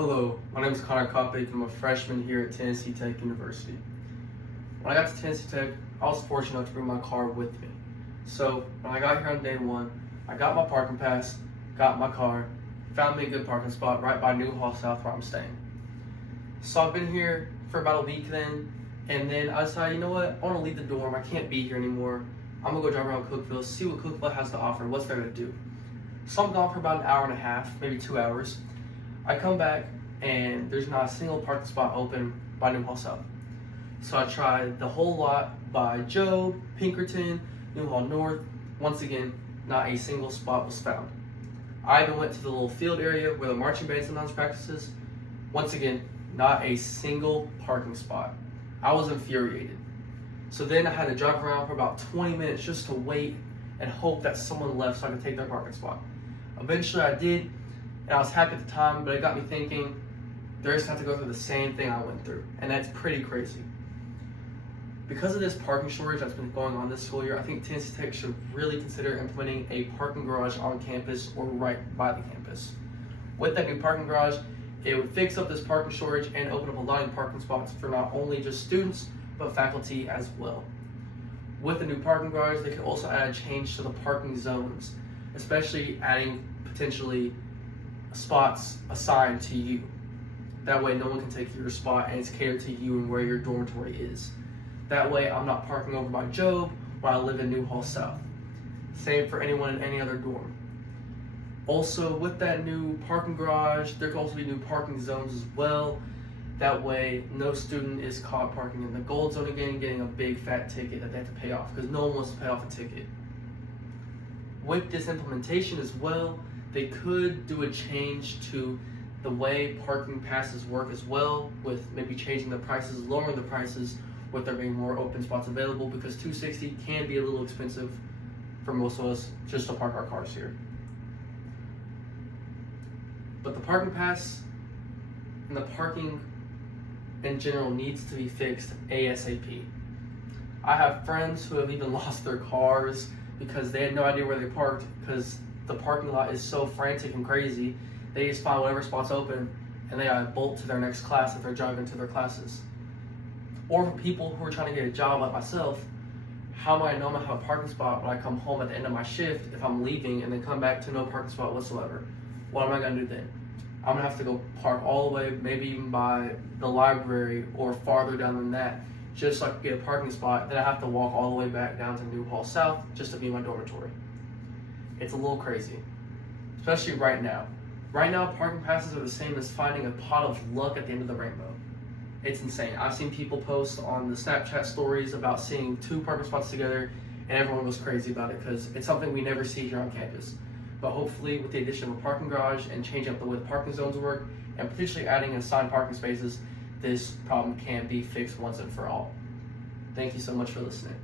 Hello, my name is Connor Kopic. I'm a freshman here at Tennessee Tech University. When I got to Tennessee Tech, I was fortunate enough to bring my car with me. So when I got here on day one, I got my parking pass, got my car, found me a good parking spot right by Newhall South where I'm staying. So I've been here for about a week then, and then I decided, you know what, I want to leave the dorm. I can't be here anymore. I'm going to go drive around Cookeville, see what Cookeville has to offer, what's there to do. So I'm gone for about an hour and a half, maybe 2 hours. I come back and there's not a single parking spot open by Newhall South. So I tried the whole lot by Job, Pinkerton, Newhall North. Once again, not a single spot was found. I even went to the little field area where the marching band sometimes practices. Once again, not a single parking spot. I was infuriated. So then I had to drive around for about 20 minutes just to wait and hope that someone left so I could take their parking spot. Eventually I did, and I was happy at the time, but it got me thinking, they're just going to have to go through the same thing I went through, and that's pretty crazy. Because of this parking shortage that's been going on this school year, I think Tennessee Tech should really consider implementing a parking garage on campus or right by the campus. With that new parking garage, it would fix up this parking shortage and open up a lot of parking spots for not only just students, but faculty as well. With the new parking garage, they could also add a change to the parking zones, especially adding potentially spots assigned to you. That way no one can take your spot and it's catered to you and where your dormitory is. That way I'm not parking over by Job while I live in Newhall South. Same for anyone in any other dorm. Also, with that new parking garage, there could also be new parking zones as well. That way no student is caught parking in the gold zone again and getting a big fat ticket that they have to pay off, because no one wants to pay off a ticket. With this implementation as well, they could do a change to the way parking passes work as well, with maybe changing the prices, lowering the prices, with there being more open spots available, because $260 can be a little expensive for most of us just to park our cars here. But the parking pass and the parking in general needs to be fixed ASAP. I have friends who have even lost their cars because they had no idea where they parked, because the parking lot is so frantic and crazy. They just find whatever spot's open and they bolt to their next class if they're driving to their classes. Or for people who are trying to get a job like myself, how am I know I'm gonna have a parking spot when I come home at the end of my shift if I'm leaving and then come back to no parking spot whatsoever? What am I gonna do then? I'm gonna have to go park all the way, maybe even by the library or farther down than that, just so I can get a parking spot. Then I have to walk all the way back down to Newhall South just to be in my dormitory. It's a little crazy, especially right now. Right now, parking passes are the same as finding a pot of luck at the end of the rainbow. It's insane. I've seen people post on the Snapchat stories about seeing 2 parking spots together, and everyone goes crazy about it because it's something we never see here on campus. But hopefully, with the addition of a parking garage and changing up the way the parking zones work, and potentially adding assigned parking spaces, this problem can be fixed once and for all. Thank you so much for listening.